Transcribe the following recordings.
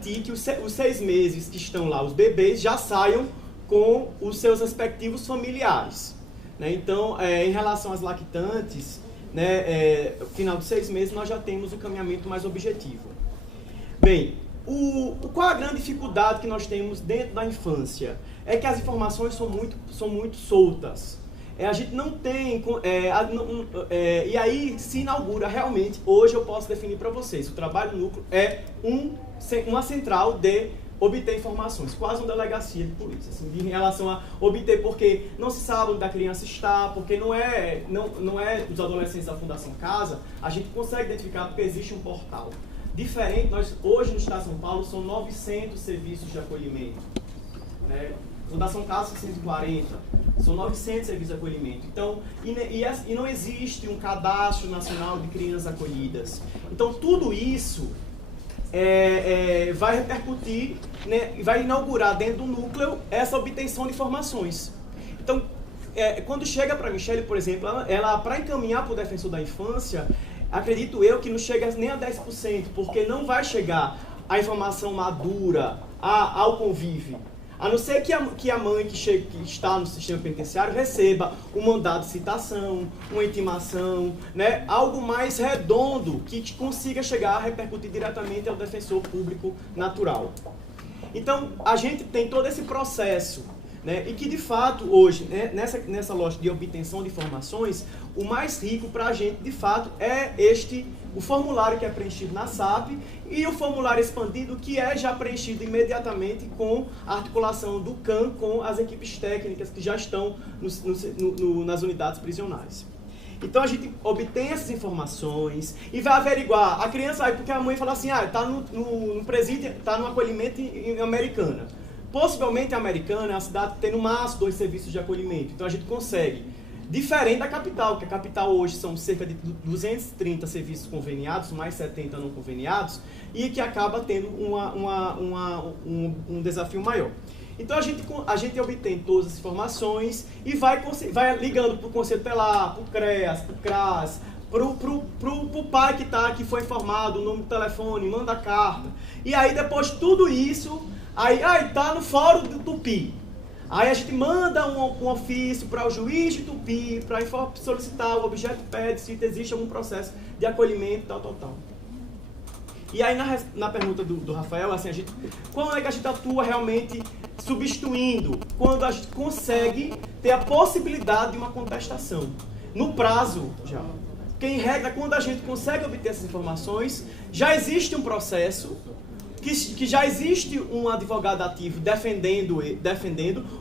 que os 6 meses que estão lá, os bebês, já saiam com os seus respectivos familiares. Né? Então, em relação às lactantes, né, no final dos 6 meses, nós já temos o caminhamento mais objetivo. Bem, qual a grande dificuldade que nós temos dentro da infância? É que as informações são muito soltas. A gente não tem... e aí se inaugura realmente, hoje eu posso definir para vocês, o trabalho núcleo é uma central de obter informações, quase uma delegacia de polícia, assim, em relação a obter, porque não se sabe onde a criança está, porque não é os adolescentes da Fundação Casa, a gente consegue identificar porque existe um portal. Diferente, hoje no Estado de São Paulo são 900 serviços de acolhimento, né? Fundação Casa 140, são 900 serviços de acolhimento. Então, e não existe um cadastro nacional de crianças acolhidas. Então, tudo isso vai repercutir, né, vai inaugurar dentro do núcleo essa obtenção de informações. Então, quando chega para a Michele, por exemplo, ela para encaminhar para o defensor da infância, acredito eu que não chega nem a 10%, porque não vai chegar a informação madura ao convívio. A não ser que a mãe que está no sistema penitenciário receba um mandado de citação, uma intimação, né? Algo mais redondo que consiga chegar a repercutir diretamente ao defensor público natural. Então, a gente tem todo esse processo, né? E que, de fato, hoje, né, nessa lógica de obtenção de informações, o mais rico para a gente, de fato, é o formulário que é preenchido na SAP e o formulário expandido que é já preenchido imediatamente com a articulação do CAN com as equipes técnicas que já estão nas unidades prisionais. Então a gente obtém essas informações e vai averiguar. A criança, porque a mãe fala assim, está no presídio, está no acolhimento em Americana. Possivelmente a Americana é uma cidade que tem no máximo 2 serviços de acolhimento. Então a gente consegue. Diferente da capital, que a capital hoje são cerca de 230 serviços conveniados, mais 70 não conveniados, e que acaba tendo um desafio maior. Então a gente obtém todas as informações e vai ligando para o Conselho Tutelar, para o CREAS, para o CRAS, para o pai que foi informado, o nome do telefone, manda a carta. E aí depois de tudo isso, está no fórum do Tupi. Aí a gente manda um ofício para o juiz de Tupi, para solicitar o objeto pede se existe algum processo de acolhimento, tal. E aí na pergunta do Rafael, assim, quando é que a gente atua realmente substituindo? Quando a gente consegue ter a possibilidade de uma contestação. No prazo, já. Porque em regra, quando a gente consegue obter essas informações, já existe um processo, que já existe um advogado ativo defendendo,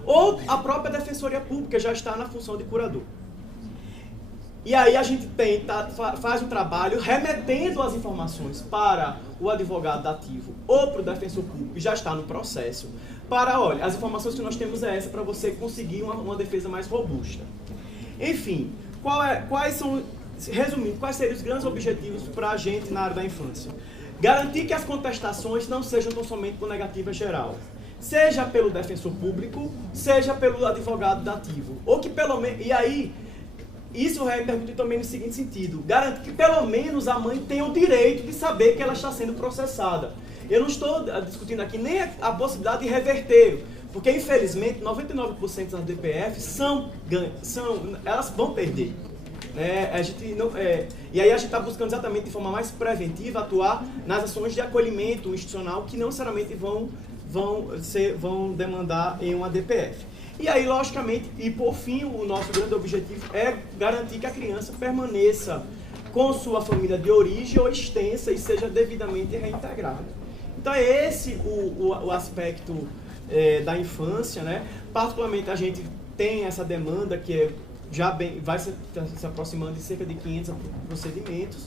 ou a própria Defensoria Pública já está na função de curador. E aí a gente faz um trabalho remetendo as informações para o advogado ativo ou para o defensor público, que já está no processo, olha, as informações que nós temos é essa, para você conseguir uma defesa mais robusta. Enfim, resumindo, quais seriam os grandes objetivos para a gente na área da infância? Garantir que as contestações não sejam tão somente por negativa geral. Seja pelo defensor público, seja pelo advogado dativo. Ou que pelo menos... E aí, isso repercute também no seguinte sentido. Garantir que pelo menos a mãe tenha o direito de saber que ela está sendo processada. Eu não estou discutindo aqui nem a possibilidade de reverter. Porque, infelizmente, 99% das DPFs elas vão perder. E aí a gente está buscando exatamente de forma mais preventiva atuar nas ações de acolhimento institucional que não necessariamente vão demandar em uma DPF. E aí, logicamente, e por fim, o nosso grande objetivo é garantir que a criança permaneça com sua família de origem ou extensa e seja devidamente reintegrada. Então é esse o aspecto da infância, né? Particularmente a gente tem essa demanda que vai se aproximando de cerca de 500 procedimentos.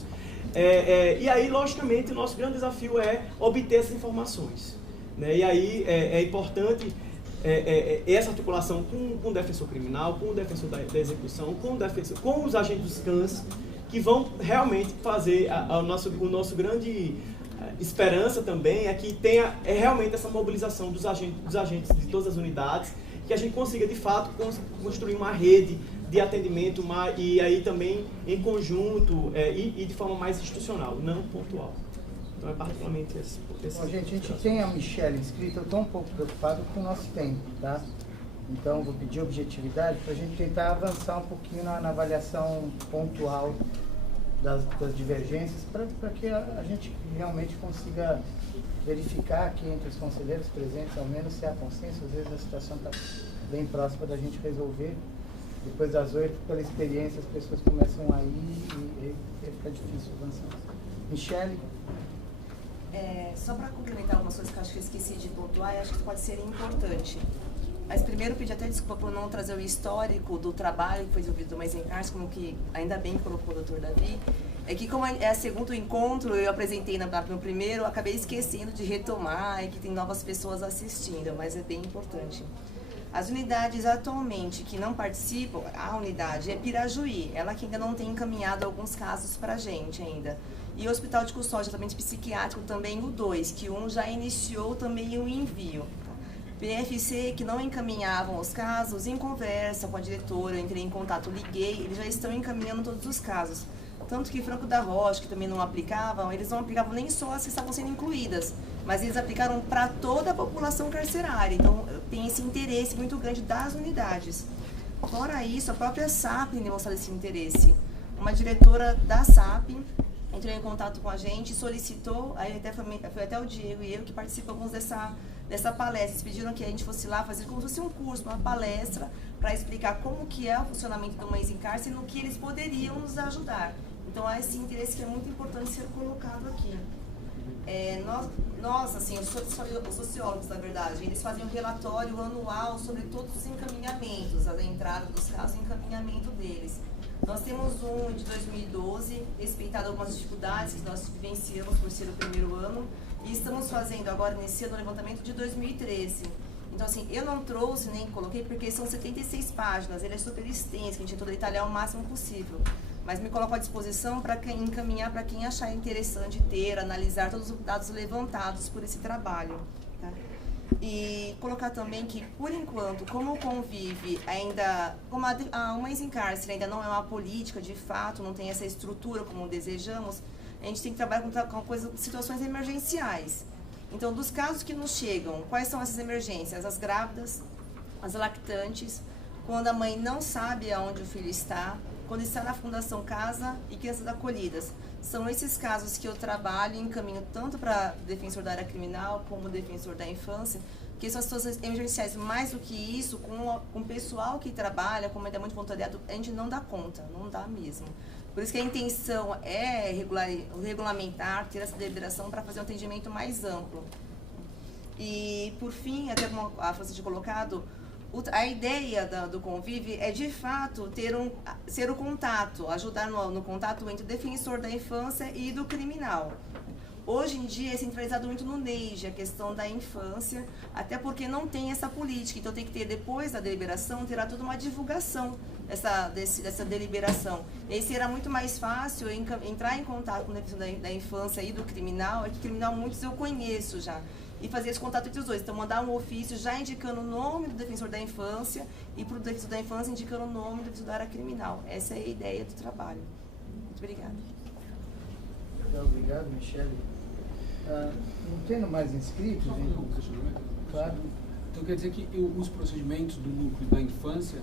E aí, logicamente, o nosso grande desafio é obter essas informações. Né? E aí é importante essa articulação com o defensor criminal, com o defensor da execução, com os agentes dos CANs, que vão realmente fazer o nosso grande esperança também é que tenha realmente essa mobilização dos agentes de todas as unidades, que a gente consiga, de fato, construir uma rede de atendimento e aí também em conjunto e de forma mais institucional, não pontual. Então é particularmente esse. Bom, gente, a gente tem a Michelle inscrita, eu estou um pouco preocupado com o nosso tempo, tá? Então vou pedir objetividade para a gente tentar avançar um pouquinho na avaliação pontual das divergências, para que a gente realmente consiga verificar aqui entre os conselheiros presentes, ao menos se há consenso. Às vezes a situação está bem próxima da gente resolver. Depois das 8, pela experiência, as pessoas começam a ir e fica difícil avançar. Michelle? Só para complementar algumas coisas que eu acho que eu esqueci de pontuar, e acho que pode ser importante. Mas primeiro pedir até desculpa por não trazer o histórico do trabalho que foi desenvolvido do Mais em Cárcere, como que ainda bem que colocou o Dr. Davi. É que como é o segundo encontro, eu apresentei no primeiro, eu acabei esquecendo de retomar e que tem novas pessoas assistindo, mas é bem importante. As unidades atualmente que não participam, a unidade é Pirajuí, ela que ainda não tem encaminhado alguns casos para a gente ainda. E o Hospital de Custódia, tratamento psiquiátrico, também o 2, que um já iniciou também o envio. PFC, que não encaminhavam os casos, em conversa com a diretora, eu entrei em contato, liguei, eles já estão encaminhando todos os casos. Tanto que Franco da Rocha, que também não aplicavam, eles não aplicavam nem só as que estavam sendo incluídas, mas eles aplicaram para toda a população carcerária. Então, tem esse interesse muito grande das unidades. Fora isso, a própria SAP tem demonstrado esse interesse. Uma diretora da SAP entrou em contato com a gente, solicitou, aí foi até o Diego e eu que participamos dessa palestra. Eles pediram que a gente fosse lá fazer como se fosse um curso, uma palestra, para explicar como que é o funcionamento do Mais em Cárcere e no que eles poderiam nos ajudar. Então, há esse interesse que é muito importante ser colocado aqui. Nós, assim, os sociólogos, na verdade, eles fazem um relatório anual sobre todos os encaminhamentos, a entrada dos casos e encaminhamento deles. Nós temos um de 2012, respeitado algumas dificuldades que nós vivenciamos por ser o primeiro ano, e estamos fazendo agora, nesse ano, o levantamento de 2013. Então, assim, eu não trouxe, nem coloquei, porque são 76 páginas, ele é super extenso, que a gente tentou detalhar o máximo possível. Mas me coloco à disposição para encaminhar para quem achar interessante ter, analisar todos os dados levantados por esse trabalho. Tá? E colocar também que, por enquanto, como o Convive ainda, como a Mais em Cárcere ainda não é uma política de fato, não tem essa estrutura como desejamos, a gente tem que trabalhar com situações emergenciais. Então, dos casos que nos chegam, quais são essas emergências? As grávidas, as lactantes, quando a mãe não sabe aonde o filho está, quando está na Fundação Casa e crianças acolhidas. São esses casos que eu trabalho e encaminho tanto para o defensor da área criminal como o defensor da infância, que são as situações emergenciais. Mais do que isso, com o pessoal que trabalha, como ainda é muito voluntariado, a gente não dá conta, não dá mesmo. Por isso que a intenção é regulamentar, ter essa deliberação para fazer um atendimento mais amplo. E, por fim, até como a França tinha colocado, a ideia do Convive é, de fato, ser o contato, ajudar no contato entre o defensor da infância e do criminal. Hoje em dia é centralizado muito no NEIJ, a questão da infância, até porque não tem essa política. Então tem que ter, depois da deliberação, terá toda uma divulgação dessa deliberação. E aí será muito mais fácil entrar em contato com o defensor da infância e do criminal, é que o criminal muitos eu conheço já, e fazer esse contato entre os dois. Então, mandar um ofício já indicando o nome do defensor da infância e para o defensor da infância indicando o nome do defensor da área criminal. Essa é a ideia do trabalho. Muito obrigada. Obrigado, Michelle. Não tendo mais inscritos? Claro. Então, quer dizer que os procedimentos do núcleo da infância,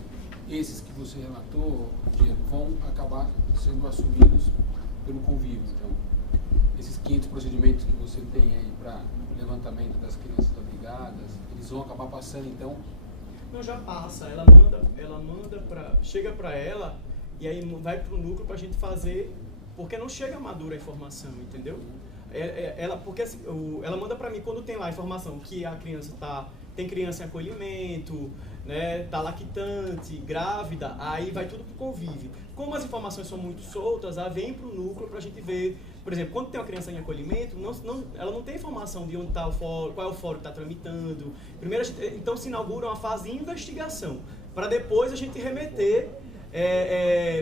esses que você relatou, Diego, vão acabar sendo assumidos pelo Convívio. Então, esses 500 procedimentos que você tem aí para levantamento das crianças abrigadas, eles vão acabar passando, então? Não, já passa. Ela manda chega para ela e aí vai para o núcleo para a gente fazer, porque não chega madura a informação, entendeu? Porque assim, ela manda para mim quando tem lá a informação que a criança tem criança em acolhimento, né, tá lactante, grávida, aí vai tudo pro Convive. Como as informações são muito soltas, ela vem pro núcleo pra gente ver, por exemplo, quando tem uma criança em acolhimento, ela não tem informação de onde tá o fórum, qual é o fórum que tá tramitando. Primeiro, então se inaugura uma fase de investigação, para depois a gente remeter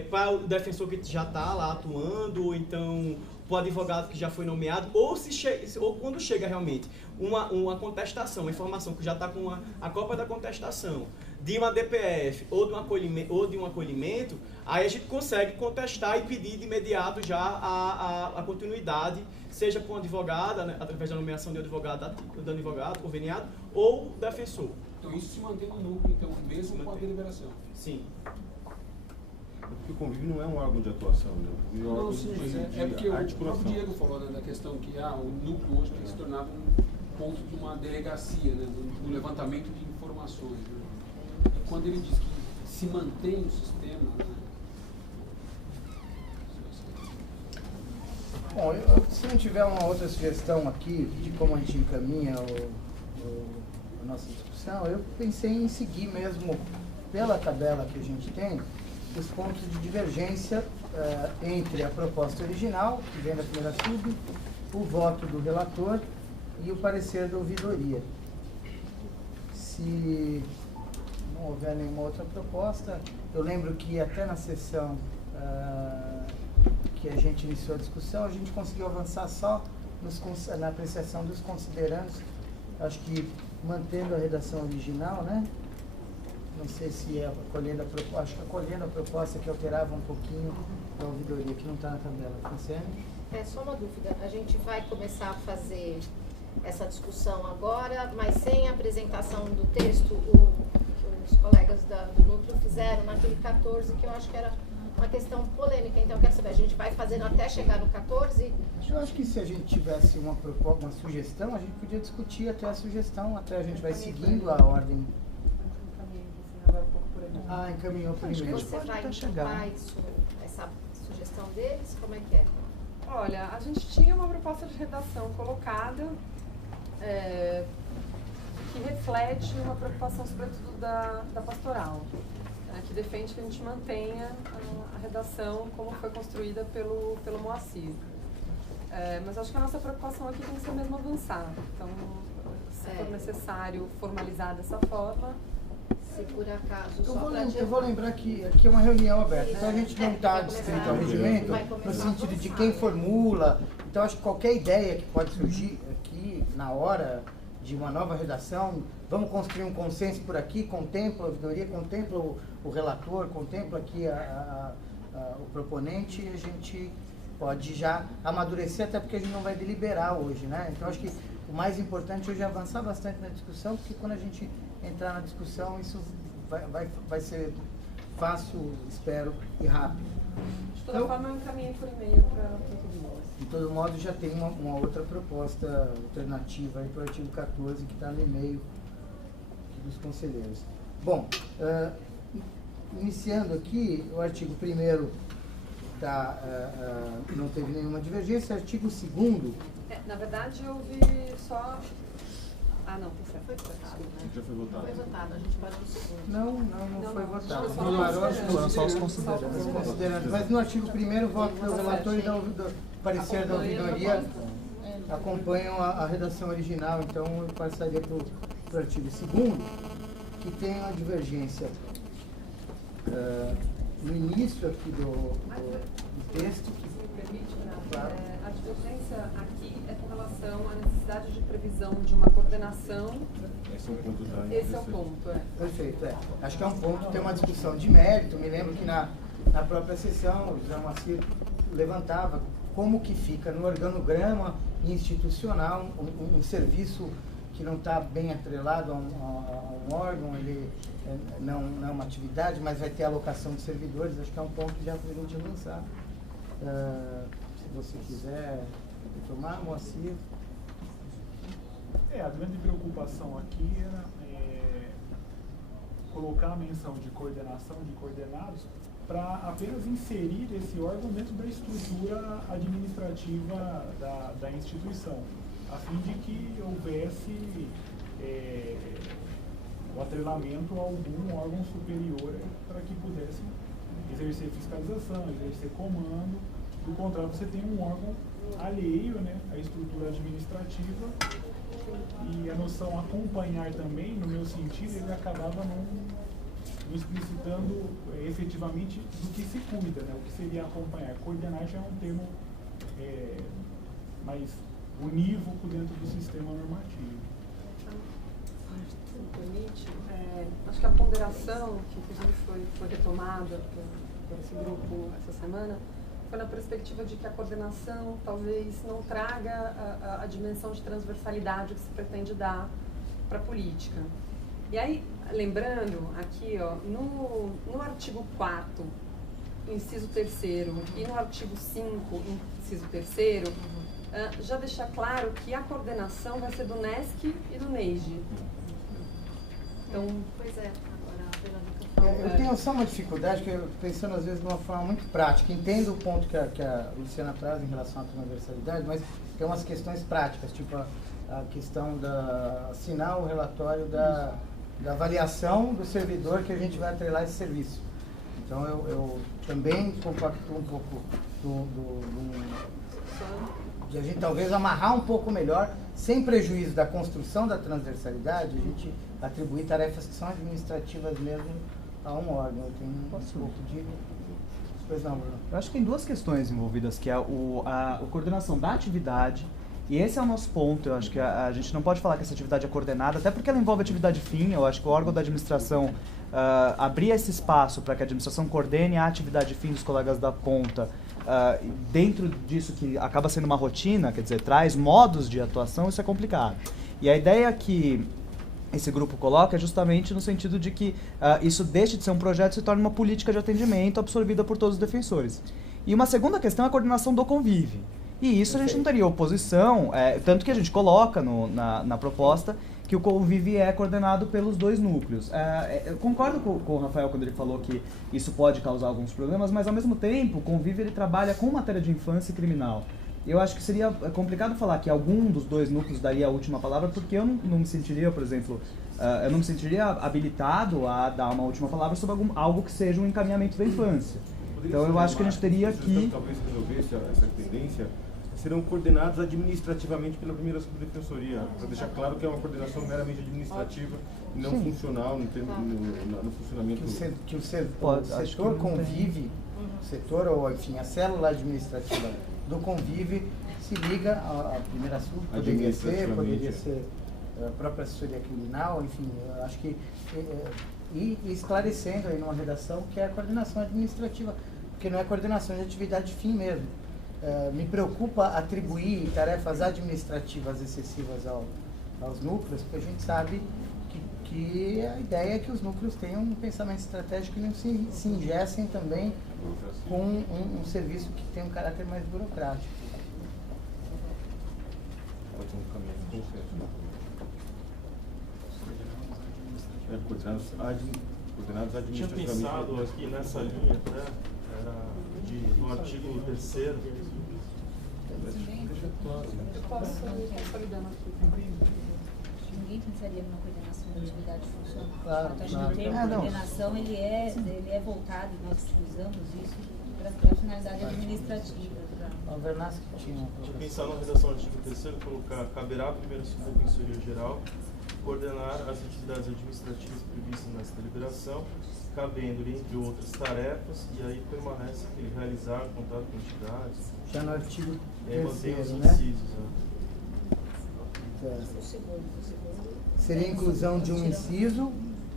para o defensor que já está lá atuando, ou então para o advogado que já foi nomeado, ou quando chega realmente uma contestação, uma informação que já está com a cópia da contestação, de uma DPF ou de um acolhimento, aí a gente consegue contestar e pedir de imediato já a continuidade, seja com o advogado, né, através da nomeação de advogado conveniado, ou defensor. Então isso se mantém no núcleo, então, mesmo com a deliberação? Sim. Porque o convívio não é um órgão de atuação, né? O convívio é um órgão sim, de é porque articulação. o Diego falou, né, da questão que o núcleo hoje tem se tornado um ponto de uma delegacia, né, do levantamento de informações. Né? E quando ele diz que se mantém o sistema... Né, Bom, se não tiver uma outra sugestão aqui de como a gente encaminha a nossa discussão, eu pensei em seguir mesmo pela tabela que a gente tem os pontos de divergência entre a proposta original, que vem da primeira sub, o voto do relator e o parecer da ouvidoria. Se não houver nenhuma outra proposta, eu lembro que até na sessão que a gente iniciou a discussão, a gente conseguiu avançar só na apreciação dos considerandos, acho que mantendo a redação original, né? Não sei se é acolhendo a proposta que alterava um pouquinho da ouvidoria, que não está na tabela. Franciane? Só uma dúvida. A gente vai começar a fazer essa discussão agora, mas sem a apresentação do texto, os colegas do núcleo fizeram naquele 14, que eu acho que era uma questão polêmica. Então, eu quero saber, a gente vai fazendo até chegar no 14? Eu acho que se a gente tivesse uma sugestão, a gente podia discutir até a sugestão, até a gente vai seguindo a ordem. Encaminhou primeiro. Você vai encampar essa sugestão deles? Como é que é? Olha, a gente tinha uma proposta de redação colocada que reflete uma preocupação, sobretudo, da pastoral, que defende que a gente mantenha a redação como foi construída pelo Moacir. Mas acho que a nossa preocupação aqui tem que ser mesmo avançar. Então, se for necessário formalizar dessa forma... Se por acaso eu vou lembrar que aqui é uma reunião aberta, então a gente não está descrito ao regimento no sentido de quem formula. Então acho que qualquer ideia que pode surgir aqui na hora de uma nova redação, vamos construir um consenso por aqui, contempla a ouvidoria, contempla o relator, contempla aqui o proponente, e a gente pode já amadurecer, até porque a gente não vai deliberar hoje, né? Então acho que o mais importante hoje é avançar bastante na discussão, porque quando a gente entrar na discussão, isso vai ser fácil, espero, e rápido. De toda forma, eu encaminhei por e-mail para todo mundo. De todo modo, já tem uma outra proposta alternativa para o artigo 14, que está no e-mail dos conselheiros. Bom, iniciando aqui, o artigo 1º não teve nenhuma divergência, o artigo 2º... na verdade, eu vi só... não, tá certo. Foi votado, né? Já foi votado. Foi votado, a gente pode ir no segundo. Não foi votado. Foram só os considerandos. Mas no artigo 1º, o voto do relator e do parecer da ouvidoria acompanham a redação original, então eu passaria para o artigo 2º, que tem uma divergência no início aqui do texto. Se me permite, Claro. a divergência aqui é com relação à necessidade de previsão de uma coordenação. Esse é um ponto já. Esse é o ponto, Perfeito, acho que é um ponto, tem uma discussão de mérito. Me lembro que na própria sessão, o José Moacir levantava como que fica no organograma institucional um serviço que não está bem atrelado a um órgão, ele não é uma atividade, mas vai ter alocação de servidores. Acho que é um ponto já para a gente avançar. Se você quiser retomar, Moacir. A grande preocupação aqui era colocar a menção de coordenação de coordenados para apenas inserir esse órgão dentro da estrutura administrativa da instituição, a fim de que houvesse o atrelamento a algum órgão superior para que pudesse exercer fiscalização, exercer comando. Do contrário, você tem um órgão alheio, né, à estrutura administrativa, e a noção acompanhar também, no meu sentido, ele acabava não explicitando efetivamente do que se cuida, né, o que seria acompanhar. Coordenar já é um termo mais unívoco dentro do sistema normativo. Se me permite, acho que ponderação, que inclusive foi retomada por esse grupo essa semana, foi na perspectiva de que a coordenação talvez não traga a dimensão de transversalidade que se pretende dar para a política. E aí, lembrando aqui, ó, no artigo 4º, inciso 3º, e no artigo 5, inciso 3º, já deixar claro que a coordenação vai ser do NESC e do NEIGE. Então, pois é, agora a Verônica falou. Eu tenho só uma dificuldade, que eu pensando às vezes de uma forma muito prática. Entendo o ponto que a Luciana traz em relação à transversalidade, mas tem umas questões práticas, tipo a questão da assinar o relatório da avaliação do servidor que a gente vai atrelar esse serviço. Então eu também compactuo um pouco de a gente talvez amarrar um pouco melhor, sem prejuízo da construção da transversalidade, a gente atribuir tarefas que são administrativas mesmo a um órgão. Eu tenho um pouco de... Pois não, Bruno. Eu acho que tem duas questões envolvidas, que é a coordenação da atividade, e esse é o nosso ponto. Eu acho que a gente não pode falar que essa atividade é coordenada, até porque ela envolve atividade fim. Eu acho que o órgão da administração abrir esse espaço para que a administração coordene a atividade fim dos colegas da ponta, dentro disso que acaba sendo uma rotina, quer dizer, traz modos de atuação, isso é complicado. E a ideia que esse grupo coloca é justamente no sentido de que isso deixe de ser um projeto e se torne uma política de atendimento absorvida por todos os defensores. E uma segunda questão é a coordenação do convívio. E isso a gente não teria oposição, tanto que a gente coloca na proposta que o convívio é coordenado pelos dois núcleos. Eu concordo com o Rafael quando ele falou que isso pode causar alguns problemas, mas ao mesmo tempo o convívio ele trabalha com matéria de infância e criminal. Eu acho que seria complicado falar que algum dos dois núcleos daria a última palavra, porque eu não me sentiria, por exemplo, eu não me sentiria habilitado a dar uma última palavra sobre algo que seja um encaminhamento da infância. Então eu acho que a gente teria que... Talvez resolvesse essa tendência, serão coordenados administrativamente pela primeira subdefensoria, para deixar claro que é uma coordenação meramente administrativa e não funcional no funcionamento. Que o setor convive, o setor, ou enfim, a célula administrativa do convívio se liga à primeira sub, poderia ser a própria assessoria criminal, enfim, eu acho que... E esclarecendo aí numa redação que é a coordenação administrativa, porque não é coordenação de atividade fim mesmo. Me preocupa atribuir tarefas administrativas excessivas aos núcleos, porque a gente sabe que a ideia é que os núcleos tenham um pensamento estratégico e não se ingessem também com um serviço que tem um caráter mais burocrático. Coordenados administrativamente. Tinha pensado aqui nessa linha, né, no artigo 3º. eu posso consolidando aqui também. Ninguém pensaria numa coordenação da atividade funcional. Claro, Acho que o termo coordenação ele é voltado, e nós usamos isso para a finalidade administrativa. Tinha pensado na redação do artigo 3º, colocar: caberá à primeira subdefensoria geral coordenar as atividades administrativas previstas nessa deliberação, cabendo-lhe, entre outras tarefas, e aí permanece aquele realizar contato com entidades. Já no artigo 3º, né? Incisos, O segundo. Seria a inclusão de um inciso.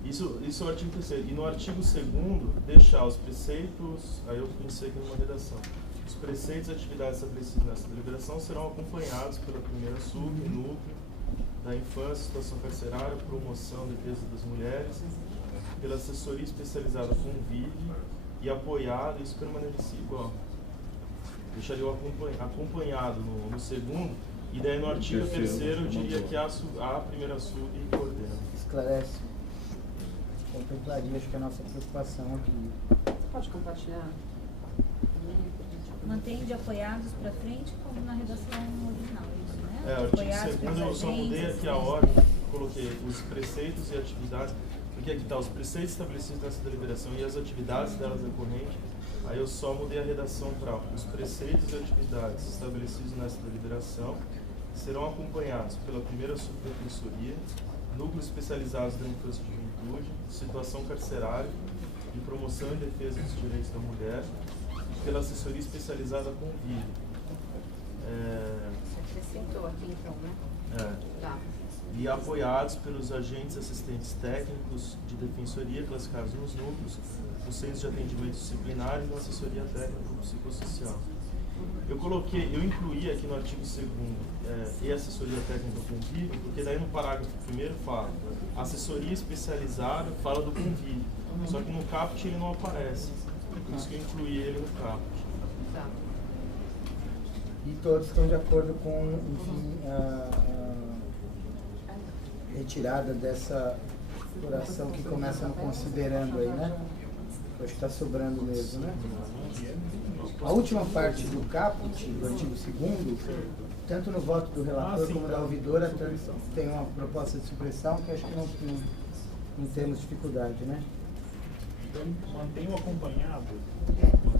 Isso é o artigo 3º. E no artigo 2º, deixar os preceitos, aí eu pensei aqui numa redação. Os preceitos e atividades estabelecidos nessa deliberação serão acompanhados pela primeira sub, núcleo da infância, situação carcerária, promoção, defesa das mulheres, pela assessoria especializada Convive e apoiado, isso permaneceria igual. Deixaria o acompanhado no segundo, e daí no artigo 3º eu diria que a primeira sub coordena. Esclarece. Contemplaria, acho que é a nossa preocupação aqui. Você pode compartilhar? Mantém de apoiados para frente como na redação original, isso, né? O artigo 2º eu só mudei aqui a ordem, coloquei os preceitos e atividades, porque aqui está os preceitos estabelecidos nessa deliberação e as atividades delas decorrentes. Aí eu só mudei a redação para os preceitos e atividades estabelecidos nessa deliberação serão acompanhados pela primeira subdefensoria, núcleos especializados da infância e juventude, situação carcerária e promoção e defesa dos direitos da mulher, pela assessoria especializada Convive. Você acrescentou aqui então, né? Tá. e apoiados pelos agentes assistentes técnicos de defensoria classificados nos núcleos, os centros de atendimento disciplinar e na assessoria técnica psicossocial. Eu incluí aqui no artigo 2º e assessoria técnica do convívio, porque daí no parágrafo 1º fala assessoria especializada, fala do convívio, só que no caput ele não aparece, por isso que eu incluí ele no caput. E todos estão de acordo com, enfim, a retirada dessa oração que começa no considerando aí, né? Acho que está sobrando mesmo, né? A última parte do caput, do artigo 2º, tanto no voto do relator como da ouvidora, tem uma proposta de supressão que acho que não temos dificuldade, né? Então, mantém o acompanhado.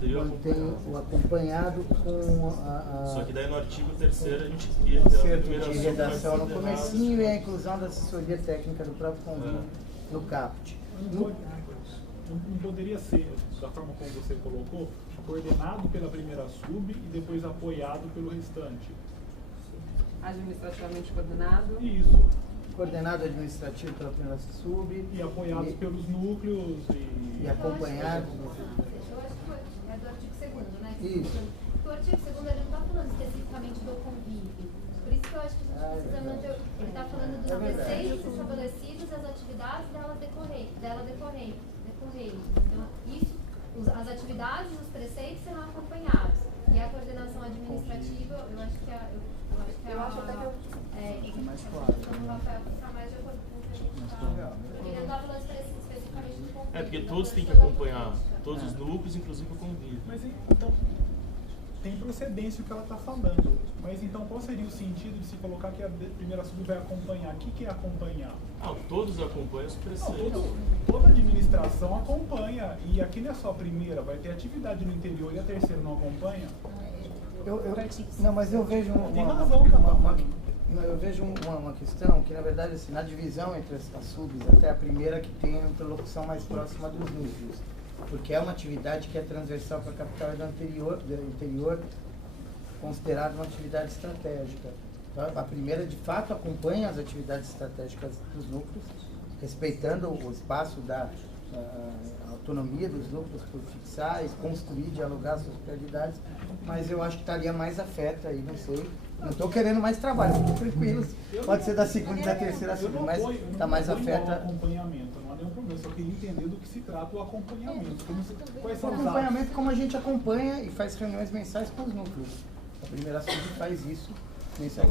Mantém o acompanhado com a Só que daí no artigo 3º a gente cria o a acerto primeira de súmula redação no coordenada. comecinho e a inclusão da assessoria técnica do próprio convívio no caput. Não poderia ser, da forma como você colocou, coordenado pela primeira sub e depois apoiado pelo restante. Administrativamente coordenado. Isso. Coordenado administrativo pela primeira sub. E apoiados pelos núcleos e acompanhados. Eu acho que é do artigo 2º, né? Isso. Porque o artigo 2º ele não está falando especificamente do convívio. Por isso que eu acho que a gente precisa manter. Ele está falando dos preceitos estabelecidos e as atividades dela decorrerem. Então, isso, as atividades e os preceitos serão acompanhados. E a coordenação administrativa, eu acho que Eu acho até que mais claro. O Rafael está mais de acordo com o que a gente está. Porque ele não está falando especificamente do convívio. Porque todos têm que acompanhar, todos os núcleos, inclusive o convívio. Mas então, tem procedência o que ela está falando. Mas então, qual seria o sentido de se colocar que a primeira sub vai acompanhar? O que é acompanhar? Todos acompanham os preceitos. Não, toda administração acompanha. E aqui não é só a primeira, vai ter atividade no interior e a terceira não acompanha? Não, mas eu vejo eu vejo uma questão que, na verdade, assim, na divisão entre as subs, até a primeira que tem a interlocução mais próxima dos núcleos, porque é uma atividade que é transversal para a capital e do interior, considerada uma atividade estratégica. Então, a primeira, de fato, acompanha as atividades estratégicas dos núcleos, respeitando o espaço da autonomia dos núcleos por fixar e construir, dialogar suas prioridades, mas eu acho que estaria mais afeta aí, não sei. Não estou querendo mais trabalho, fiquem tranquilos. Pode ser da segunda e da terceira sub, mas está mais afeta. Acompanhamento, não há nenhum problema, só queria entender do que se trata o acompanhamento. Quais O são os acompanhamento, como a gente acompanha e faz reuniões mensais com os núcleos. A primeira sub faz isso.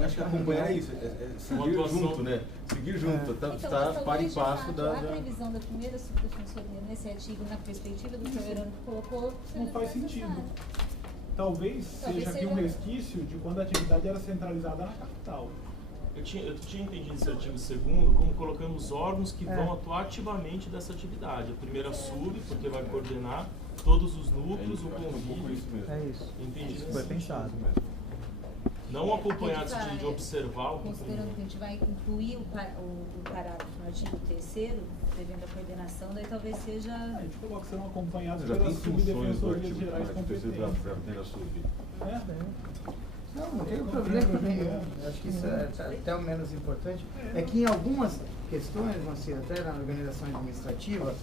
Acho que acompanhar é isso, seguir junto, né? Seguir junto, está par e passo da... A previsão da primeira subdefensoria nesse artigo, na perspectiva do que o Verônico colocou, não faz sentido. Talvez seja aqui um resquício de quando a atividade era centralizada na capital. Eu tinha entendido esse artigo 2º como colocando os órgãos que vão atuar ativamente dessa atividade. A primeira sub, porque vai coordenar todos os núcleos, o convívio. É isso. Entendi. Isso foi pensado. Não acompanhar de observar o considerando que a gente vai incluir o parágrafo no artigo 3º, prevendo a coordenação, daí talvez seja... A gente coloca que serão acompanhados Já tem pelas funções do subdefensorias artigo gerais competentes. da primeira sub. Não tem problema nenhum. Acho que isso é até o menos importante. É que em algumas questões, Marcelo, até na organização administrativa,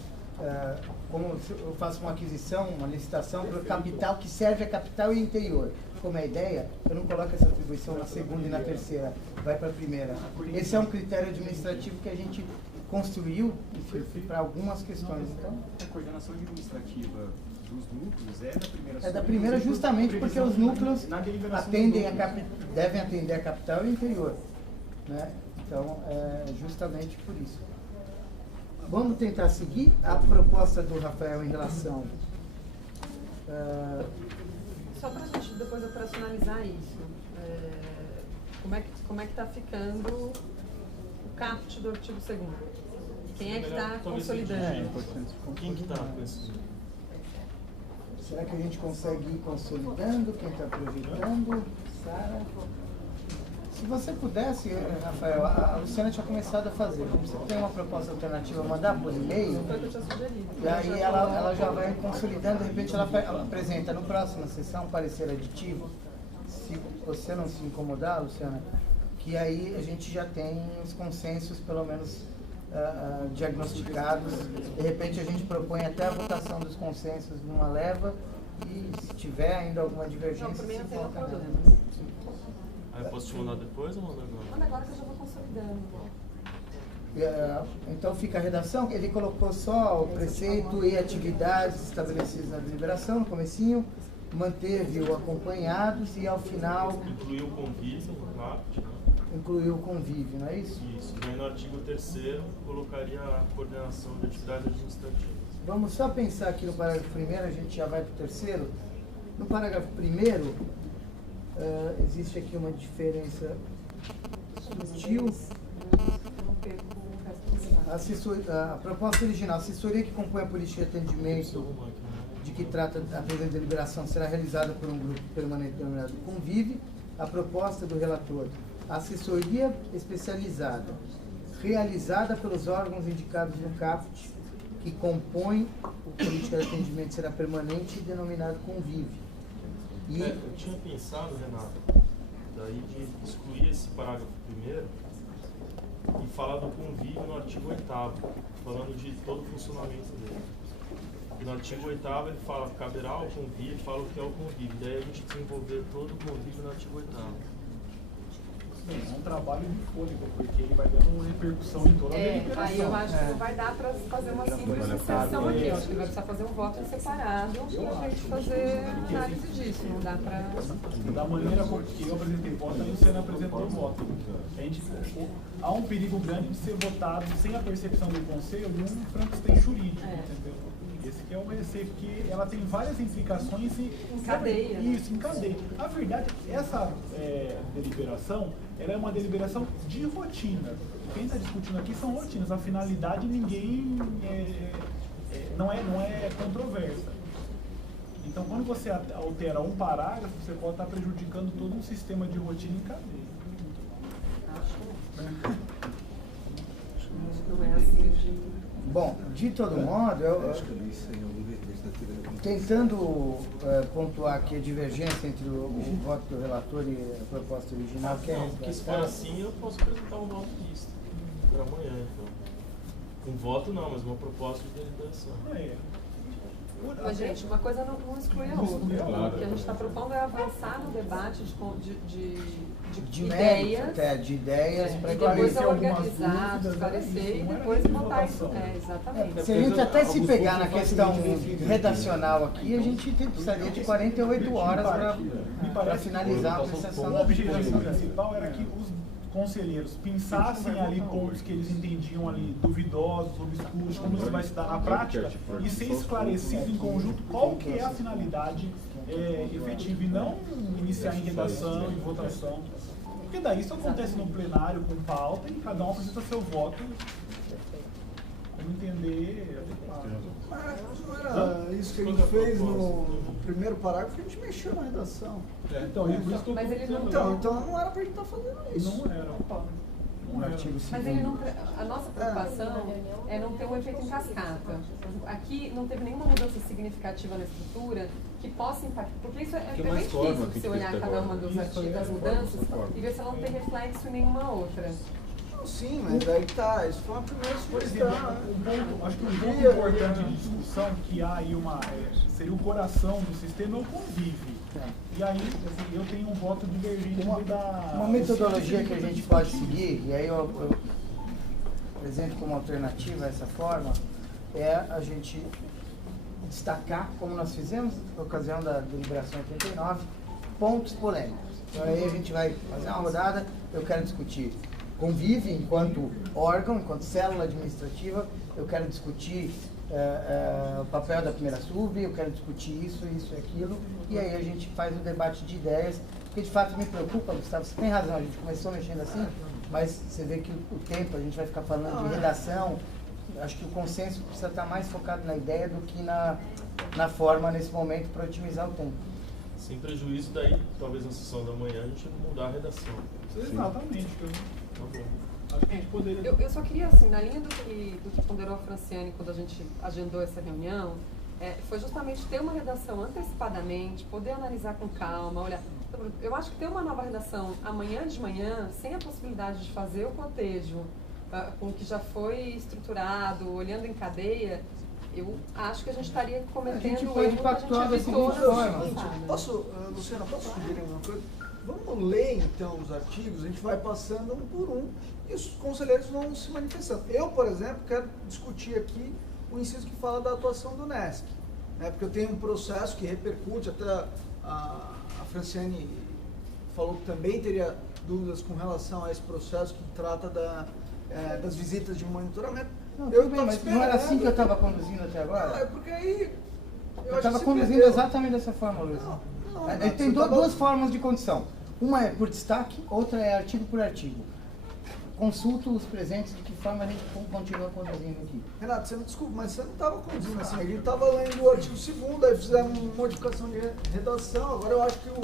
como eu faço uma aquisição, uma licitação para capital que serve a capital e interior, como é a ideia, eu não coloco essa atribuição na segunda e na terceira, vai para a primeira. Esse é um critério administrativo que a gente construiu para algumas questões. Então, a coordenação administrativa dos núcleos é da primeira. É da primeira justamente porque os núcleos devem atender a capital e o interior, né? Então, justamente por isso. Vamos tentar seguir a proposta do Rafael em relação... Só para a gente depois operacionalizar isso, como é que está ficando o caput do artigo 2º? Quem é que está consolidando? Quem que está com esse? Será que a gente consegue ir consolidando? Quem está aproveitando? Sara? Se você pudesse, Rafael, a Luciana tinha começado a fazer. Como você tem uma proposta alternativa, mandar por e-mail, e aí ela já vai consolidando, de repente ela apresenta no próxima sessão um parecer aditivo. Se você não se incomodar, Luciana, que aí a gente já tem os consensos, pelo menos, diagnosticados. De repente a gente propõe até a votação dos consensos numa leva e se tiver ainda alguma divergência, não, por mim não tem coloca problema. Aí eu posso te mandar depois ou manda agora? Manda agora que eu já vou consolidando. Então fica a redação, ele colocou só o preceito e atividades estabelecidas na deliberação no comecinho, manteve o acompanhados e ao final incluiu o convívio no caput, né? Incluiu o convívio, não é isso? Isso. E aí no artigo 3º colocaria a coordenação de atividades administrativas. Vamos só pensar aqui no parágrafo 1º, a gente já vai para o 3º. No parágrafo 1º, existe aqui uma diferença sutil. A proposta original, a assessoria que compõe a política de atendimento de que trata a presente deliberação será realizada por um grupo permanente denominado Convive. A proposta do relator, a assessoria especializada realizada pelos órgãos indicados no caput que compõem o política de atendimento será permanente e denominado Convive. E eu tinha pensado, Renato, daí de excluir esse parágrafo 1º e falar do convívio no artigo 8º, falando de todo o funcionamento dele. E no artigo 8º ele fala, caberá ao convívio, fala o que é o convívio. Daí a gente desenvolver todo o convívio no artigo 8º. Bem, é um trabalho de fôlego, porque ele vai dando uma repercussão em toda a deliberação. Aí eu acho que não vai dar para fazer uma simples sucessão aqui. Eu acho que vai precisar fazer um voto separado para a gente fazer análise disso. Não dá para... Da maneira como que eu apresentei voto, a Luciana apresentou o voto. Há um perigo grande de ser votado sem a percepção do Conselho num Frankenstein jurídico, entendeu? Esse que é o receio, porque ela tem várias implicações e... Encadeia. Isso, encadeia. A verdade, essa deliberação, ela é uma deliberação de rotina. Quem está discutindo aqui são rotinas. A finalidade ninguém... não é controversa. Então, quando você altera um parágrafo, você pode estar prejudicando todo um sistema de rotina em cadeia. Não é assim. Bom, de todo modo, tentando pontuar aqui a divergência entre o voto do relator e a proposta original, porque se for assim, eu posso apresentar um voto misto para amanhã, então. Um voto não, mas uma proposta de deliberação. Mas, gente, uma coisa não exclui a outra. O que a gente está propondo é avançar no debate de ideias. De ideias para depois organizar, esclarecer e depois votar isso. Exatamente. Se a gente até se pegar na questão redacional aqui, a gente precisaria de 48 horas para finalizar a apreciação. O objetivo principal era que os conselheiros pensassem ali pontos que eles entendiam ali duvidosos, obscuros, como isso vai se dar na prática, e ser esclarecido em conjunto qual que é a finalidade efetiva, e não iniciar em redação e votação. Porque daí isso acontece no plenário com pauta e cada um apresenta seu voto. Como entender Mas não era isso que a gente fez no primeiro parágrafo, que a gente mexeu na redação. Então, e por isso que mas ele não... então não era pra gente estar fazendo isso. Não era. Mas ele não, a nossa preocupação é não ter um efeito em cascata. Aqui não teve nenhuma mudança significativa na estrutura que possa impactar, porque isso é bem difícil você olhar cada uma das mudanças e ver se ela não tem reflexo em nenhuma outra. Sim, mas aí tá, isso foi uma primeira sugestão. Acho que um ponto importante de discussão que há aí seria o coração do sistema é o convívio. E aí, assim, eu tenho um voto divergente uma metodologia que a gente pode seguir, e aí eu apresento como alternativa essa forma, é a gente destacar, como nós fizemos na ocasião da deliberação 89, pontos polêmicos. Então aí a gente vai fazer uma rodada, eu quero discutir Convive enquanto órgão, enquanto célula administrativa, eu quero discutir o papel da primeira sub, eu quero discutir isso e aquilo, e aí a gente faz o debate de ideias, porque de fato me preocupa, Gustavo, você tem razão, a gente começou mexendo assim, mas você vê que o tempo, a gente vai ficar falando de redação, acho que o consenso precisa estar mais focado na ideia do que na forma nesse momento para otimizar o tempo. Sem prejuízo, daí, talvez na sessão da manhã, a gente mudar a redação. Exatamente. Eu só queria, assim, na linha do que ponderou a Franciane quando a gente agendou essa reunião, foi justamente ter uma redação antecipadamente, poder analisar com calma, olhar. Eu acho que ter uma nova redação amanhã de manhã, sem a possibilidade de fazer o cotejo com o que já foi estruturado, olhando em cadeia, eu acho que a gente estaria cometendo o erro que a gente evitou na semana. Posso, Luciana, posso sugerir uma coisa? Vamos ler então os artigos, a gente vai passando um por um e os conselheiros vão se manifestando. Eu, por exemplo, quero discutir aqui o inciso que fala da atuação do NESC, né? Porque eu tenho um processo que repercute, até a Franciane falou que também teria dúvidas com relação a esse processo que trata das visitas de monitoramento. Mas não era assim que eu estava conduzindo até agora? Não, é porque aí... Eu estava conduzindo exatamente dessa forma, Luiz. Ele tem duas formas de condução. Uma é por destaque, outra é artigo por artigo. Consulto os presentes de que forma a gente continua conduzindo aqui. Renato, você me desculpa, mas você não estava conduzindo assim. A gente estava lendo o artigo 2º, aí fizemos uma modificação de redação. Agora eu acho que o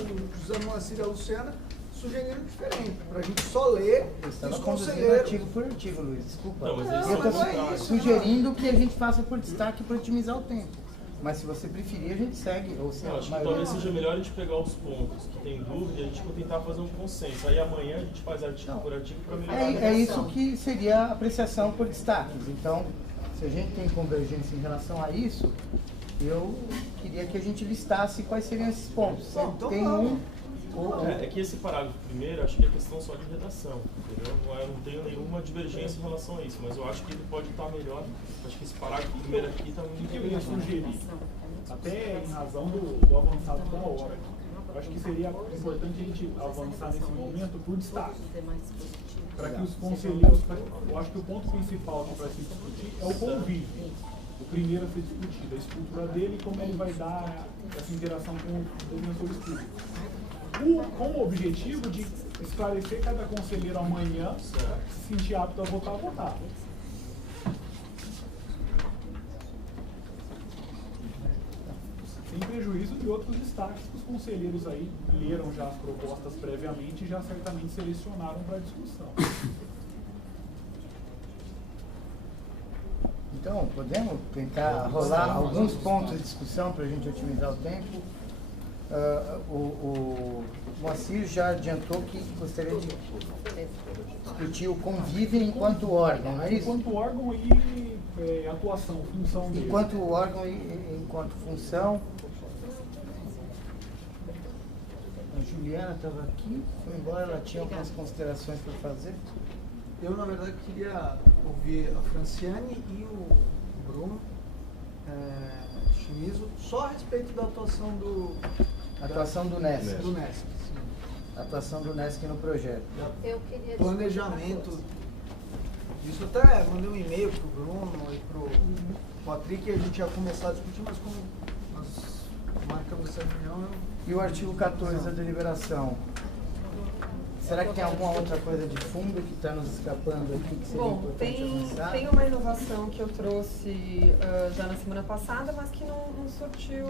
José Moacir e a Luciana sugeriram diferente, para a gente só ler eu os conselheiros. Artigo por artigo, Luiz, desculpa. Não, eu estou sugerindo que a gente faça por destaque para otimizar o tempo. Mas se você preferir, a gente segue. Ou se acho que talvez seja melhor a gente pegar os pontos que tem dúvida e a gente tentar fazer um consenso. Aí amanhã a gente faz artigo por artigo para melhorar a redação. É isso que seria a apreciação por destaques. Então, se a gente tem convergência em relação a isso, eu queria que a gente listasse quais seriam esses pontos. Então, tem É que esse parágrafo primeiro, acho que é questão só de redação, entendeu? Eu não tenho nenhuma divergência em relação a isso, mas eu acho que ele pode estar melhor. Acho que esse parágrafo primeiro aqui está muito que eu ia sugerir, até em razão do avançado da hora, eu acho que seria importante a gente avançar nesse momento por destaque. Para que os conselheiros, eu acho que o ponto principal aqui para se discutir é o convívio. O primeiro a ser discutido, a estrutura dele e como ele vai dar essa interação com os defensores públicos. Com o objetivo de esclarecer cada conselheiro amanhã, se sentir apto a votar. Sem prejuízo de outros destaques que os conselheiros aí leram já as propostas previamente e já certamente selecionaram para discussão. Então, podemos tentar rolar alguns pontos de discussão para a gente otimizar o tempo? O Moacir já adiantou que gostaria de discutir o convívio enquanto órgão, não é isso? Enquanto órgão e atuação, função dele. Enquanto órgão e enquanto função. A Juliana estava aqui, foi embora, ela tinha algumas considerações para fazer. Eu, na verdade, queria ouvir a Franciane e o Bruno Chimizo só a respeito da atuação do NESC. Do NESC, sim. A atuação do NESC no projeto. Eu queria planejamento. Isso até mandei um e-mail para o Bruno e para o Patrick e a gente ia começar a discutir, mas como nós marcamos essa reunião... E o artigo 14 da deliberação? Será que tem alguma outra coisa de fundo que está nos escapando aqui que seria importante avançar? Tem uma inovação que eu trouxe já na semana passada, mas que não surtiu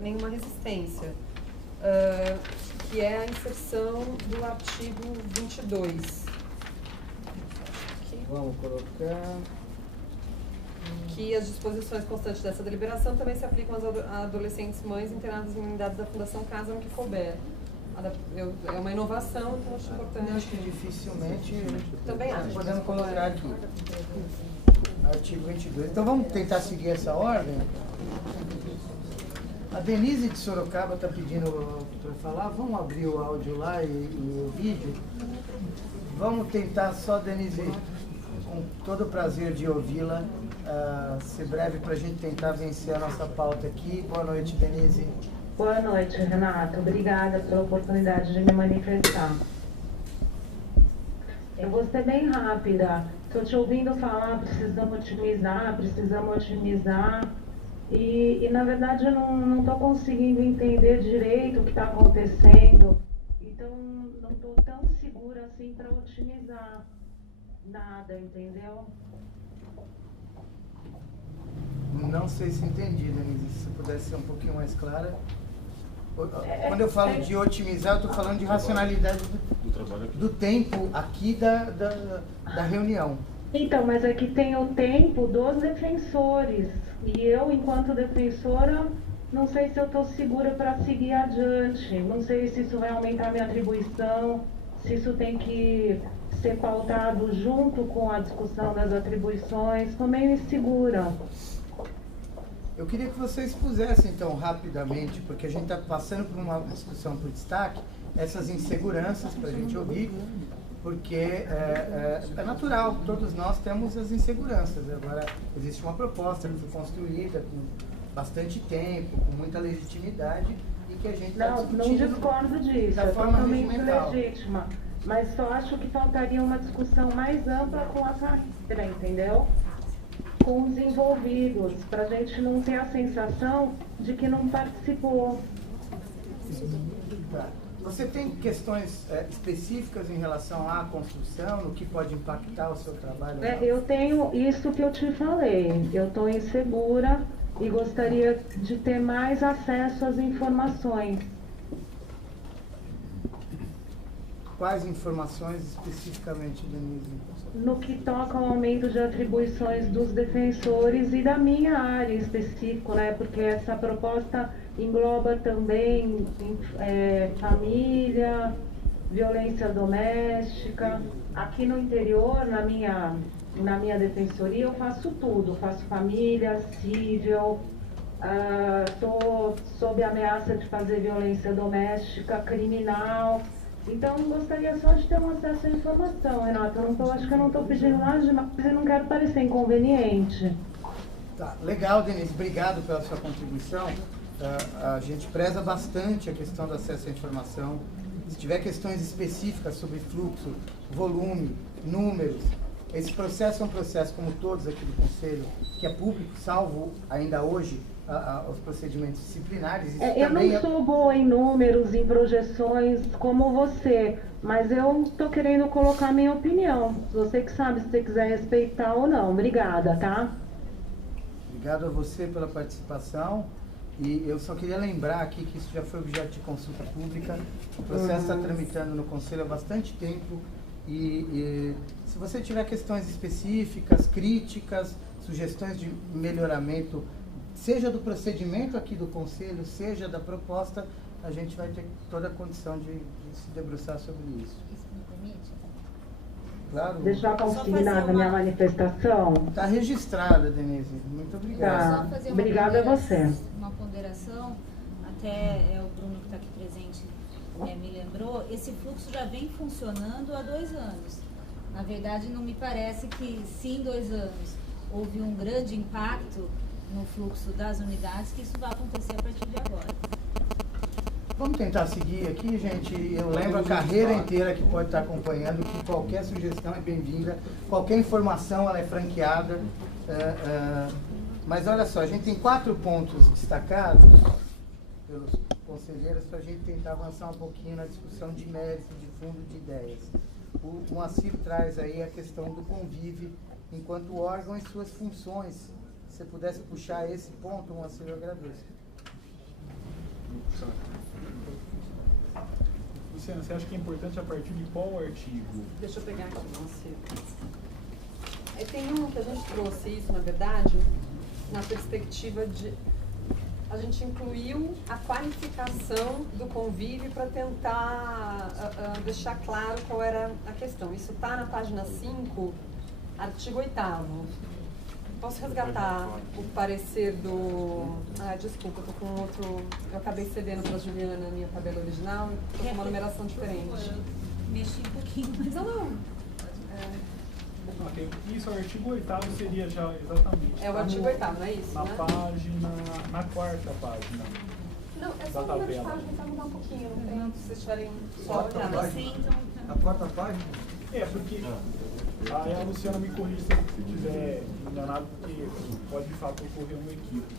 nenhuma resistência, que é a inserção do artigo 22. Vamos colocar... Que as disposições constantes dessa deliberação também se aplicam às adolescentes mães internadas em unidades da Fundação Casa no que couber. É uma inovação, então acho importante. Acho que dificilmente também acho. Podemos colocar aqui. Artigo 22. Então vamos tentar seguir essa ordem. A Denise de Sorocaba está pedindo para falar. Vamos abrir o áudio lá e o vídeo. Vamos tentar só, Denise, com todo o prazer de ouvi-la, ser breve para a gente tentar vencer a nossa pauta aqui. Boa noite, Denise. Boa noite, Renato. Obrigada pela oportunidade de me manifestar. Eu vou ser bem rápida. Estou te ouvindo falar, precisamos otimizar. E na verdade, eu não estou conseguindo entender direito o que está acontecendo. Então, não estou tão segura assim para otimizar nada, entendeu? Não sei se entendi, Denise. Se pudesse ser um pouquinho mais clara. Quando eu falo de otimizar, eu estou falando de racionalidade do tempo aqui da reunião. Então, mas aqui tem o tempo dos defensores. E eu, enquanto defensora, não sei se eu estou segura para seguir adiante, não sei se isso vai aumentar minha atribuição, se isso tem que ser pautado junto com a discussão das atribuições, estou meio insegura. Eu queria que você expusesse, então, rapidamente, porque a gente está passando por uma discussão por destaque, essas inseguranças para a gente ouvir, porque é natural, todos nós temos as inseguranças. Agora, existe uma proposta que foi construída com bastante tempo, com muita legitimidade, e que a gente está discutindo. Não discordo disso, da é forma totalmente regimental. legítima, mas só acho que faltaria uma discussão mais ampla com a carreira, entendeu? Com os envolvidos, para a gente não ter a sensação de que não participou. Tá. Você tem questões específicas em relação à construção, no que pode impactar o seu trabalho? Eu tenho isso que eu te falei, eu estou insegura e gostaria de ter mais acesso às informações. Quais informações especificamente, Denise? No que toca ao aumento de atribuições dos defensores e da minha área específica, né? Porque essa proposta engloba também família, violência doméstica. Aqui no interior, na minha defensoria, eu faço tudo. Faço família, civil, estou sob ameaça de fazer violência doméstica, criminal. Então, gostaria só de ter um acesso à informação, Renata. Acho que eu não estou pedindo nada demais, mas eu não quero parecer inconveniente. Tá, legal, Denise. Obrigado pela sua contribuição. A gente preza bastante a questão do acesso à informação. Se tiver questões específicas sobre fluxo, volume, números, esse processo é um processo, como todos aqui do Conselho, que é público, salvo ainda hoje os procedimentos disciplinares. Isso eu não sou boa em números, em projeções como você, mas eu estou querendo colocar minha opinião. Você que sabe se você quiser respeitar ou não. Obrigada, tá? Obrigado a você pela participação. E eu só queria lembrar aqui que isso já foi objeto de consulta pública. O processo está tramitando no Conselho há bastante tempo. E se você tiver questões específicas, críticas, sugestões de melhoramento, seja do procedimento aqui do Conselho, seja da proposta, a gente vai ter toda a condição de se debruçar sobre isso. Isso me permite? Claro. Deixar consignada a minha manifestação? Está registrada, Denise. Muito obrigado. Só fazer Obrigada a você. Uma ponderação, até o Bruno que está aqui presente me lembrou, esse fluxo já vem funcionando há 2 anos. Na verdade, não me parece que se em 2 anos houve um grande impacto no fluxo das unidades, que isso vai acontecer a partir de agora. Vamos tentar seguir aqui, gente. Eu lembro a carreira inteira que pode estar acompanhando que qualquer sugestão é bem-vinda, qualquer informação ela é franqueada. Mas olha só, a gente tem 4 pontos destacados pelos conselheiros para a gente tentar avançar um pouquinho na discussão de mérito, de fundo de ideias. O Moacir traz aí a questão do convívio enquanto órgão e suas funções. Se você pudesse puxar esse ponto, Moacir, eu agradeço. Luciana, você acha que é importante a partir de qual artigo? Deixa eu pegar aqui, Moacir. Tem um que a gente trouxe isso, na verdade, na perspectiva de... A gente incluiu a qualificação do convívio para tentar deixar claro qual era a questão. Isso está na página 5, artigo 8º. Posso resgatar o parecer do... desculpa, eu tô com outro... Eu acabei cedendo para a Juliana a minha tabela original, estou com uma numeração diferente. Mexi um pouquinho, mas não. Isso, o artigo 8º seria já exatamente. É o artigo 8º, não é isso, na né? página, na 4ª página. Não, é só o número de página para mudar um pouquinho, não tem? Se vocês tiverem só olhado assim, então... A 4ª página? Porque... Aí a Luciana me corrige se eu estiver enganado, porque pode de fato ocorrer um equívoco.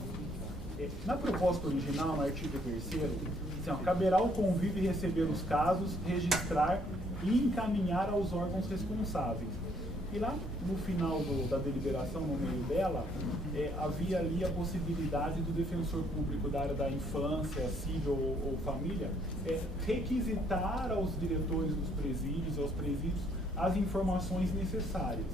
Na proposta original, no artigo 3º, assim, caberá ao convívio receber os casos, registrar e encaminhar aos órgãos responsáveis. E lá no final da deliberação, no meio dela, havia ali a possibilidade do defensor público da área da infância, civil ou família, requisitar aos diretores dos presídios, aos presídios, as informações necessárias.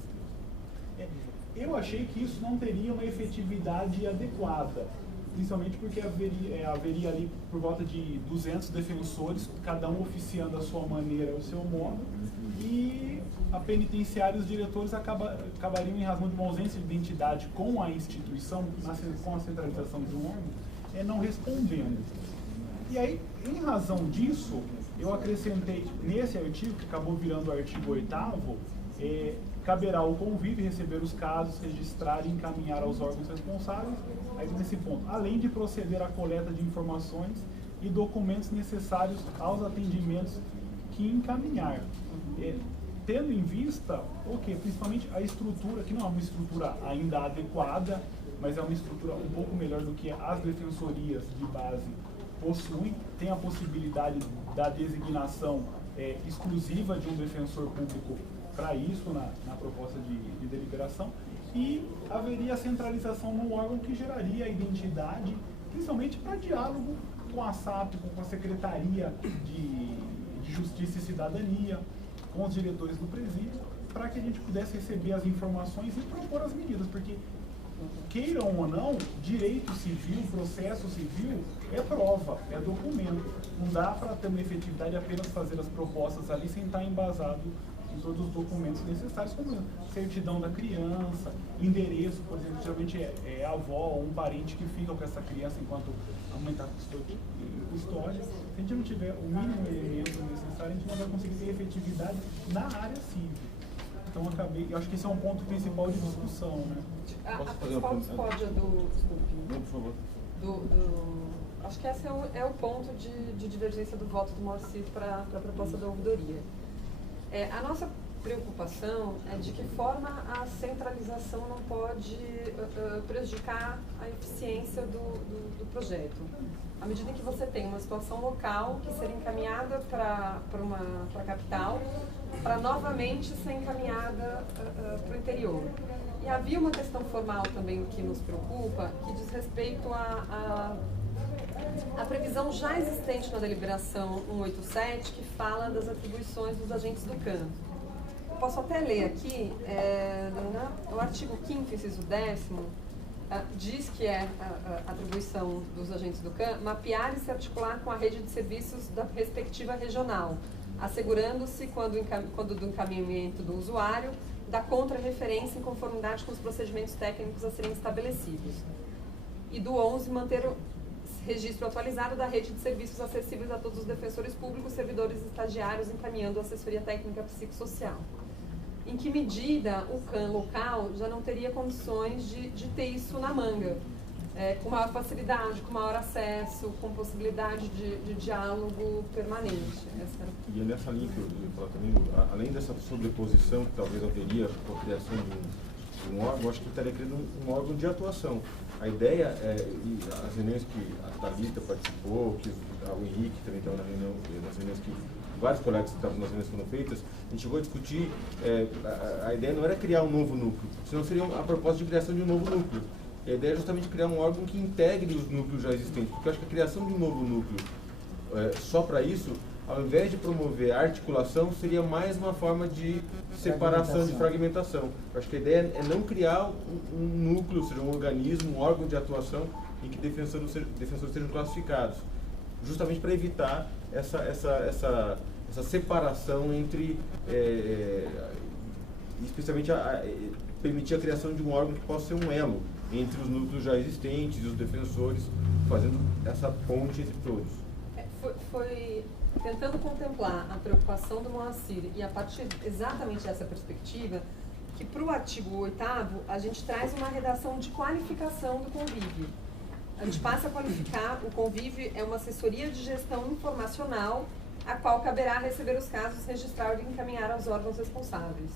Eu achei que isso não teria uma efetividade adequada, principalmente porque haveria ali por volta de 200 defensores, cada um oficiando a sua maneira, o seu modo, e a penitenciária e os diretores acabariam, em razão de uma ausência de identidade com a instituição, com a centralização de um órgão, não respondendo. E aí, em razão disso, eu acrescentei nesse artigo, que acabou virando o artigo 8º, caberá ao convívio receber os casos, registrar e encaminhar aos órgãos responsáveis, aí nesse ponto, além de proceder à coleta de informações e documentos necessários aos atendimentos que encaminhar. Tendo em vista, principalmente a estrutura, que não é uma estrutura ainda adequada, mas é uma estrutura um pouco melhor do que as defensorias de base possuem, tem a possibilidade da designação exclusiva de um defensor público para isso, na proposta de deliberação, e haveria a centralização no órgão que geraria a identidade, principalmente para diálogo com a SAP, com a Secretaria de Justiça e Cidadania, com os diretores do presídio, para que a gente pudesse receber as informações e propor as medidas, porque, queiram ou não, direito civil, processo civil, é prova, é documento. Não dá para ter uma efetividade apenas fazer as propostas ali sem estar embasado em todos os documentos necessários, como certidão da criança, endereço, por exemplo, geralmente é a avó ou um parente que fica com essa criança enquanto a mãe está em custódia. Se a gente não tiver o mínimo elemento necessário, a gente não vai conseguir ter efetividade na área civil. Então eu acho que esse é um ponto principal de discussão, né? A principal discórdia por favor. Acho que esse é o ponto de divergência do voto do Moacir para a proposta da ouvidoria. A nossa preocupação é de que forma a centralização não pode prejudicar a eficiência do projeto. À medida que você tem uma situação local que seria encaminhada para a capital, para novamente ser encaminhada para o interior. E havia uma questão formal também que nos preocupa, que diz respeito à previsão já existente na deliberação 187, que fala das atribuições dos agentes do CAN. Eu posso até ler aqui, o artigo 5º, inciso 10º, diz que é a atribuição dos agentes do CAN mapear e se articular com a rede de serviços da respectiva regional, assegurando-se, quando do encaminhamento do usuário, da contra-referência em conformidade com os procedimentos técnicos a serem estabelecidos. E do 11, manter o registro atualizado da rede de serviços acessíveis a todos os defensores públicos, servidores e estagiários, encaminhando a assessoria técnica psicossocial. Em que medida o CAN local já não teria condições de ter isso na manga, com maior facilidade, com maior acesso, com possibilidade de diálogo permanente. E é nessa linha que eu ia falar também, além dessa sobreposição que talvez haveria com a criação de um órgão, acho que estaria criando um órgão de atuação. A ideia, e as reuniões que a Thalita participou, que o Henrique também estava nas reuniões que vários colegas que estavam nas reuniões foram feitas, a gente chegou a discutir, a ideia não era criar um novo núcleo, senão seria a proposta de criação de um novo núcleo. A ideia é justamente criar um órgão que integre os núcleos já existentes, porque eu acho que a criação de um novo núcleo, só para isso, ao invés de promover a articulação, seria mais uma forma de separação, de fragmentação. Eu acho que a ideia é não criar um núcleo, ou seja, um organismo, um órgão de atuação em que defensores sejam classificados, justamente para evitar essa separação entre, especialmente, permitir a criação de um órgão que possa ser um elo entre os núcleos já existentes e os defensores, fazendo essa ponte entre todos. Foi tentando contemplar a preocupação do Moacir e a partir exatamente dessa perspectiva, que para o artigo 8º a gente traz uma redação de qualificação do convívio. A gente passa a qualificar o convívio é uma assessoria de gestão informacional, a qual caberá receber os casos, registrar e encaminhar aos órgãos responsáveis.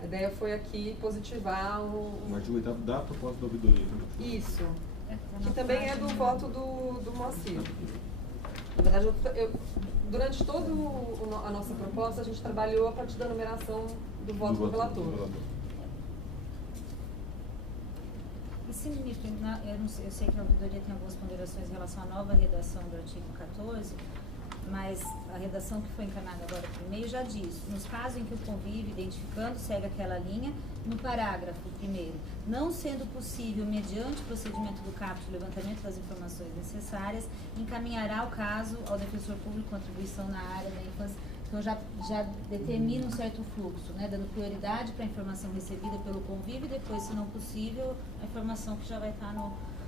A ideia foi aqui positivar o artigo 8º da proposta da ouvidoria. Isso. Que também é do voto do Moacir. Na verdade, durante toda a nossa proposta, a gente trabalhou a partir da numeração do voto do relator. E se, ministro, eu sei que a ouvidoria tem algumas ponderações em relação à nova redação do artigo 14, mas a redação que foi encaminhada agora por e-mail já diz, nos casos em que o convívio identificando segue aquela linha, no parágrafo primeiro, não sendo possível, mediante o procedimento do CAPT, o levantamento das informações necessárias, encaminhará o caso ao defensor público contribuição na área da infância. Então já determina um certo fluxo, né, dando prioridade para a informação recebida pelo convívio e depois, se não possível, a informação que já vai estar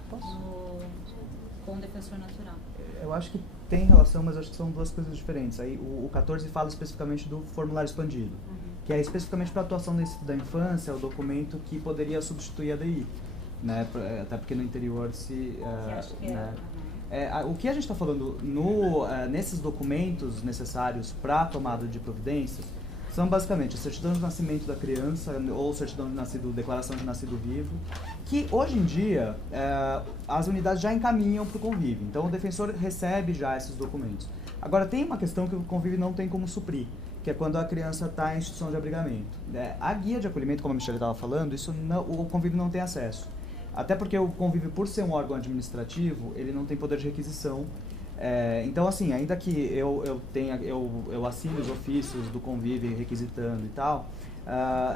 com o defensor natural. Eu acho que tem relação, mas acho que são duas coisas diferentes. Aí o 14 fala especificamente do formulário expandido, que é especificamente para a atuação da infância, o documento que poderia substituir a DI, né? Até porque no interior o que a gente está falando nesses documentos necessários para a tomada de providências são basicamente a certidão de nascimento da criança ou certidão de nascido, declaração de nascido vivo, que hoje em dia as unidades já encaminham para o convívio. Então o defensor recebe já esses documentos. Agora tem uma questão que o convívio não tem como suprir, que é quando a criança está em instituição de abrigamento. A guia de acolhimento, como a Michele estava falando, o convívio não tem acesso. Até porque o convívio, por ser um órgão administrativo, ele não tem poder de requisição. Então, assim, ainda que eu assine os ofícios do convívio requisitando e tal,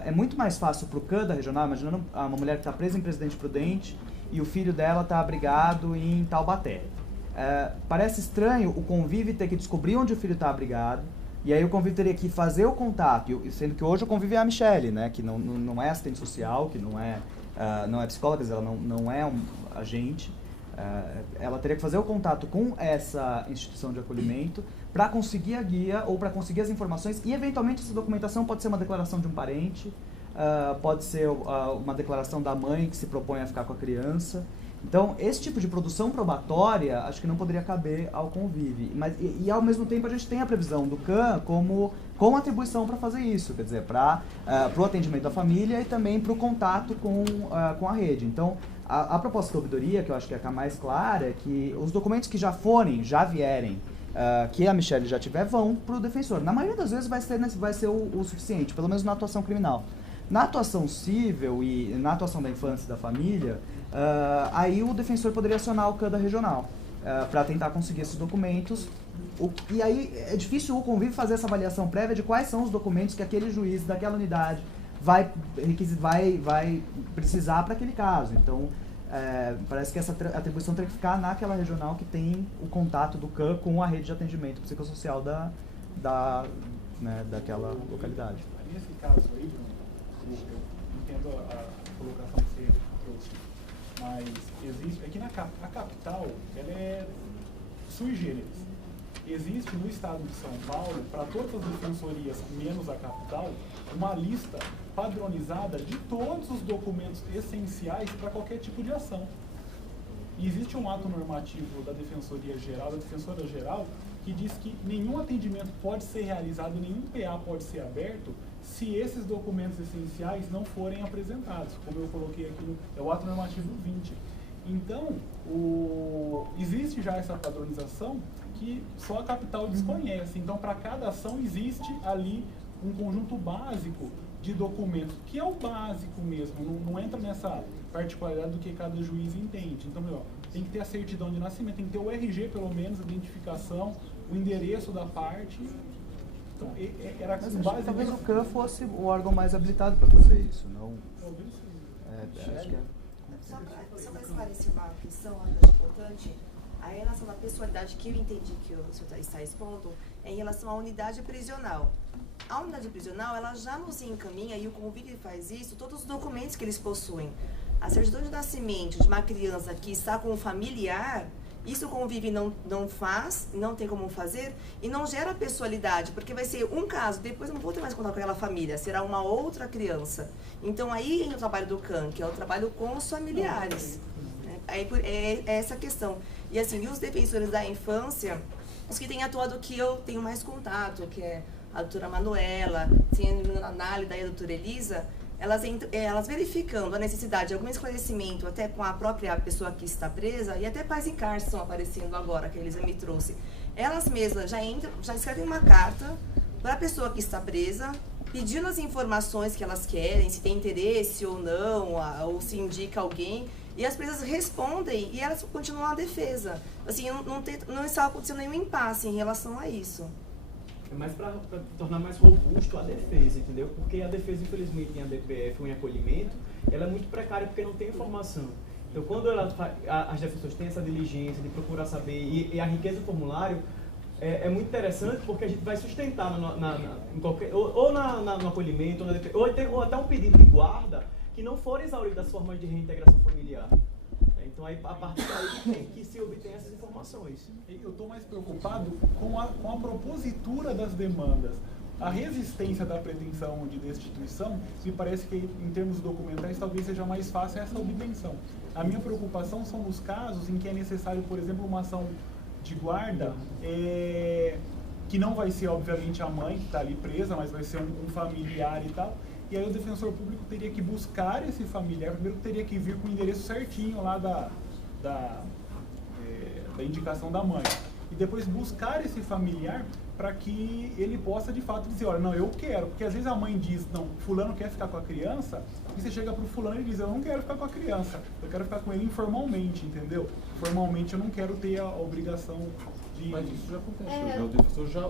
é muito mais fácil para o CAN da regional, imaginando uma mulher que está presa em Presidente Prudente e o filho dela está abrigado em Taubaté. Parece estranho o convívio ter que descobrir onde o filho está abrigado, e aí o convívio teria que fazer o contato, sendo que hoje o convívio é a Michele, né, que não é assistente social, que não é psicóloga, ela não é um agente. Ela teria que fazer o contato com essa instituição de acolhimento para conseguir a guia ou para conseguir as informações, e eventualmente essa documentação pode ser uma declaração de um parente, pode ser uma declaração da mãe que se propõe a ficar com a criança. Então, esse tipo de produção probatória acho que não poderia caber ao convívio. E ao mesmo tempo a gente tem a previsão do CAN com atribuição para fazer isso, quer dizer, para o atendimento da família e também para o contato com a rede. Então, a proposta da ouvidoria, que eu acho que é a mais clara, é que os documentos que já vierem, que a Michele já tiver, vão para o defensor. Na maioria das vezes vai ser o suficiente, pelo menos na atuação criminal. Na atuação civil e na atuação da infância e da família, aí o defensor poderia acionar o CAN da regional para tentar conseguir esses documentos. E aí é difícil o convívio fazer essa avaliação prévia de quais são os documentos que aquele juiz daquela unidade vai precisar para aquele caso. Então, parece que essa atribuição tem que ficar naquela regional que tem o contato do CAN com a rede de atendimento psicossocial daquela localidade. Nesse caso aí, Bruno, eu entendo a colocação que você trouxe, mas existe, aqui a capital, ela é sui generis. Existe no estado de São Paulo, para todas as defensorias, menos a capital, uma lista padronizada de todos os documentos essenciais para qualquer tipo de ação. E existe um ato normativo da Defensoria Geral, da Defensora Geral, que diz que nenhum atendimento pode ser realizado, nenhum PA pode ser aberto, se esses documentos essenciais não forem apresentados, como eu coloquei aqui, é o ato normativo 20. Então, existe já essa padronização que só a capital desconhece. Então, para cada ação existe ali um conjunto básico de documentos, que é o básico mesmo, não entra nessa particularidade do que cada juiz entende. Então, tem que ter a certidão de nascimento, tem que ter o RG, pelo menos, a identificação, o endereço da parte. Então, era mas talvez o CAN fosse o órgão mais habilitado para fazer isso, não? Acho que Só para esclarecer uma questão importante, a relação da pessoalidade que eu entendi que o senhor está expondo é em relação à unidade prisional. A unidade prisional, ela já nos encaminha, e o convívio faz isso, todos os documentos que eles possuem. A certidão de nascimento de uma criança que está com um familiar, isso o convívio não faz, não tem como fazer, e não gera pessoalidade, porque vai ser um caso, depois eu não vou ter mais contato com aquela família, será uma outra criança. Então aí entra o trabalho do CAN, que é o trabalho com os familiares. É essa questão. E assim, os defensores da infância, os que têm atuado, que eu tenho mais contato, que é a doutora Manuela, a Nália e a doutora Elisa, elas verificando a necessidade de algum esclarecimento, até com a própria pessoa que está presa, e até pais em cárcere estão aparecendo agora, que a Elisa me trouxe. Elas mesmas já escrevem uma carta para a pessoa que está presa, pedindo as informações que elas querem, se tem interesse ou não, ou se indica alguém. E as presas respondem e elas continuam na defesa. Assim, não está acontecendo nenhum impasse em relação a isso. É mais para tornar mais robusto a defesa, entendeu? Porque a defesa, infelizmente, em ADPF ou em acolhimento, ela é muito precária porque não tem informação. Então, quando as defensoras têm essa diligência de procurar saber, e a riqueza do formulário é muito interessante porque a gente vai sustentar em qualquer, no acolhimento, ou até um pedido de guarda que não for exaurido das formas de reintegração familiar. Então, aí, a partir daí que se obtém essas informações. Eu estou mais preocupado com a propositura das demandas. A resistência da pretensão de destituição, me parece que, em termos documentais, talvez seja mais fácil essa obtenção. A minha preocupação são nos casos em que é necessário, por exemplo, uma ação de guarda, que não vai ser, obviamente, a mãe que está ali presa, mas vai ser um familiar e tal. E aí o defensor público teria que buscar esse familiar, primeiro teria que vir com o endereço certinho lá da indicação da mãe. E depois buscar esse familiar para que ele possa de fato dizer, olha, não, eu quero. Porque às vezes a mãe diz, não, fulano quer ficar com a criança, e você chega pro fulano e diz, eu não quero ficar com a criança, eu quero ficar com ele informalmente, entendeu? Formalmente eu não quero ter a obrigação de... Mas isso já acontece, o defensor já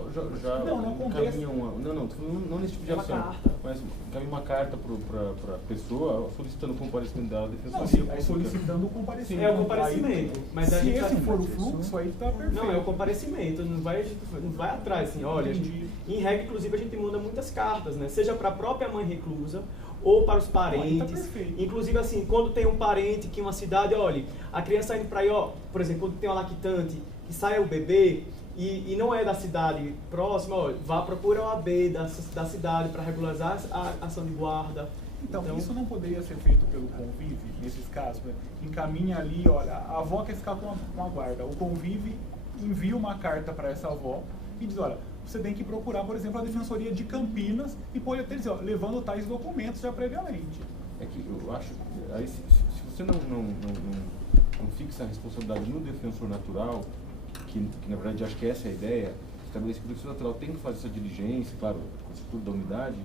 não acontece. Encaminha não nesse tipo de ação, mas encaminha uma carta para a pessoa solicitando o comparecimento dela, a defensoria. Solicitando o comparecimento. É o comparecimento. Mas se esse for o fluxo, aí tá perfeito. Não, é o comparecimento, não vai atrás, assim, olha, em regra, inclusive, a gente manda muitas cartas, né? Seja para a própria mãe reclusa, ou para os parentes. Inclusive, assim, quando tem um parente que em uma cidade, olha, a criança indo para aí, ó, por exemplo, quando tem uma lactante, que sai o bebê e não é da cidade próxima, ó, vá procurar o AB da cidade para regularizar a ação de guarda. Então, isso não poderia ser feito pelo convívio, nesses casos, né? Encaminha ali, olha, a avó quer ficar com a guarda, o convívio envia uma carta para essa avó e diz, olha, você tem que procurar, por exemplo, a Defensoria de Campinas e pode até dizer, ó, levando tais documentos já previamente. É que eu acho, aí se você não fixa a responsabilidade no defensor natural, que na verdade acho que essa é a ideia, estabelecer que o defensor natural tem que fazer essa diligência, claro, com a estrutura da unidade,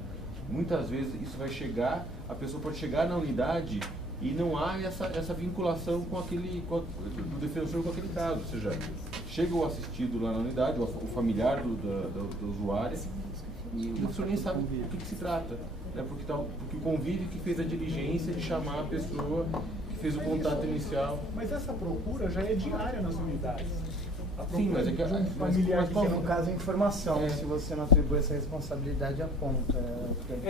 muitas vezes isso vai chegar, a pessoa pode chegar na unidade e não há essa vinculação do defensor com aquele caso, ou seja, chega o assistido lá na unidade, o familiar do usuário, e o defensor nem sabe do que se trata, né? Porque o convívio que fez a diligência de chamar a pessoa que fez o contato inicial. Mas essa procura já é diária nas unidades. Sim, mas é que familiar, porque no caso é informação, se você não atribui essa responsabilidade, aponta.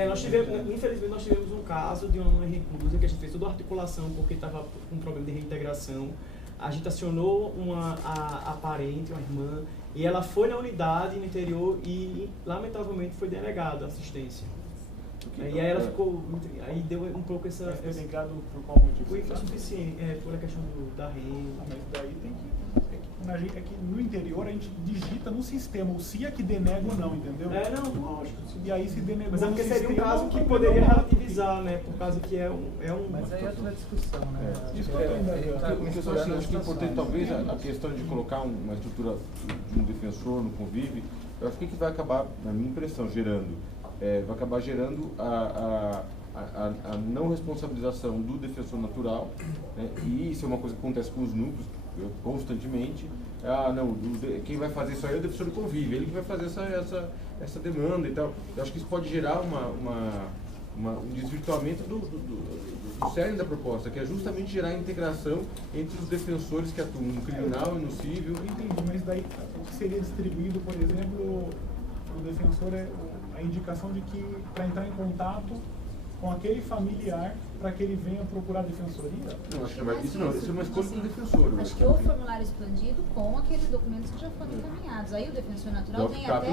Nós tivemos, infelizmente, nós tivemos um caso de uma mãe reclusa que a gente fez toda a articulação porque estava com um problema de reintegração. A gente acionou a parente, uma irmã, e ela foi na unidade no interior e, lamentavelmente, foi denegada a assistência. E aí ela ficou, aí deu um pouco essa... Mas foi negado por qual motivo? Foi insuficiente, por a questão da renda. Mas daí tem que... É que no interior a gente digita no sistema o se é que denega ou não, entendeu? Não, lógico. E aí se denegou. Mas é porque seria um caso que poderia relativizar, né? Por causa que é um... Mas aí é outra discussão, né? Isso que eu acho que é importante, talvez, a questão de colocar uma estrutura de um defensor no convívio, eu acho que vai acabar, na minha impressão, vai acabar gerando a não responsabilização do defensor natural, né? E isso é uma coisa que acontece com os núcleos constantemente. Quem vai fazer isso aí é o defensor do convívio, ele que vai fazer essa demanda e tal. Eu acho que isso pode gerar um desvirtuamento do cerne da proposta, que é justamente gerar a integração entre os defensores que atuam no criminal e no civil. Entendi, mas daí o que seria distribuído, por exemplo, o defensor é a indicação de que para entrar em contato com aquele familiar para que ele venha procurar a defensoria? Não, acho que isso é uma escolha do defensor. Acho que o formulário expandido com aqueles documentos que já foram encaminhados. Aí o defensor natural tem até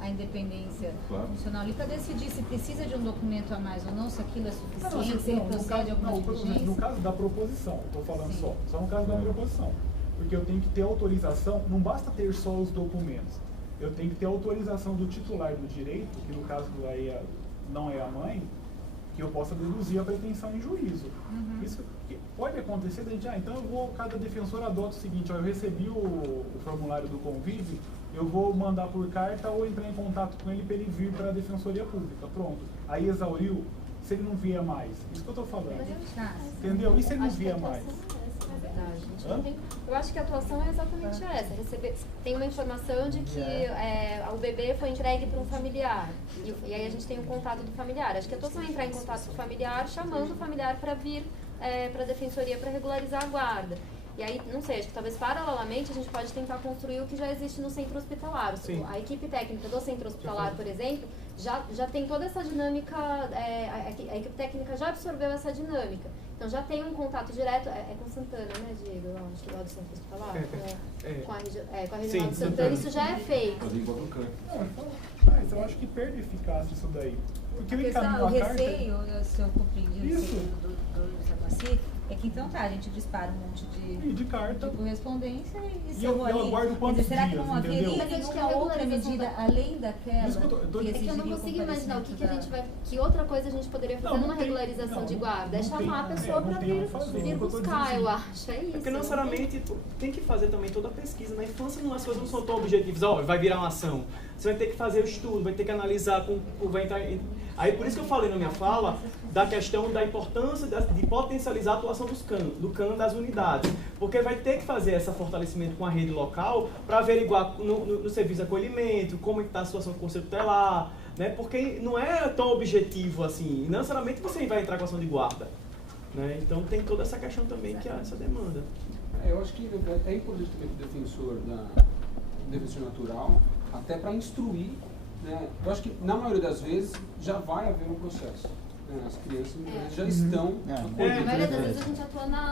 a independência funcional ali para decidir se precisa de um documento a mais ou não, se aquilo é suficiente, se ele procede a alguma diligência. No caso da proposição, estou falando só no caso da proposição. Porque eu tenho que ter autorização, não basta ter só os documentos. Eu tenho que ter autorização do titular do direito, que no caso aí não é a mãe, que eu possa deduzir a pretensão em juízo. Isso que pode acontecer, então cada defensor adota o seguinte, eu recebi o formulário do convívio, eu vou mandar por carta ou entrar em contato com ele para ele vir para a Defensoria Pública. Pronto. Aí exauriu se ele não vier mais? Isso que eu estou falando. Ah, Entendeu? E se ele não Acho que a vier mais? atuação é essa, na verdade. A gente Hã? não tem- Eu acho que a atuação é exatamente essa. Tem uma informação de que o bebê foi entregue para um familiar. E aí a gente tem o contato do familiar. Acho que a atuação é entrar em contato com o familiar, chamando o familiar para vir para a defensoria para regularizar a guarda. E aí, não sei, acho que talvez paralelamente a gente pode tentar construir o que já existe no centro hospitalar. Sim. A equipe técnica do centro hospitalar, por exemplo, já tem toda essa dinâmica, a equipe técnica já absorveu essa dinâmica. Então já tem um contato direto, com Santana, né, Diego? Acho que lá do centro hospitalar, com a regional Sim, de Santana, Santana. isso já é feito. Fazer igual do CAN. Mas eu acho que perde eficácia isso daí. Porque ele encaminhou O a carta... receio, se eu compreendi o Isso. receio do Sabaci, é que então tá, a gente dispara um monte de carta, de correspondência e se eu eu ali. aguardo quantos será que dias, não haveria entendeu? Mas acho que a nenhuma outra regularização medida da- além daquela Isso que eu tô É que eu não exigiria consigo imaginar o que a gente comparecimento vai. Que outra coisa a gente poderia fazer Não, não numa tem- regularização não, de guarda. É não chamar a tem- pessoa não para tem o vir que fazer, vir é o que eu tô buscar, dizendo. eu acho. É isso. É porque não não necessariamente tem que fazer também toda a pesquisa. Na infância as coisas não são tão objetivas. Ó, vai virar uma ação. Você vai ter que fazer o estudo, vai ter que analisar, vai entrar em... Aí por isso que eu falei na minha fala da questão da importância de potencializar a atuação do CAN das unidades. Porque vai ter que fazer esse fortalecimento com a rede local para averiguar no serviço de acolhimento, como está a situação do conselho tutelar, né? Porque não é tão objetivo assim. E não necessariamente você vai entrar com ação de guarda. Né? Então tem toda essa questão também que há essa demanda. Eu acho que é importante também o defensor defensor natural, até para instruir, né? Eu acho que na maioria das vezes já vai haver um processo. Né? As crianças já estão Na maioria das vezes a gente atua na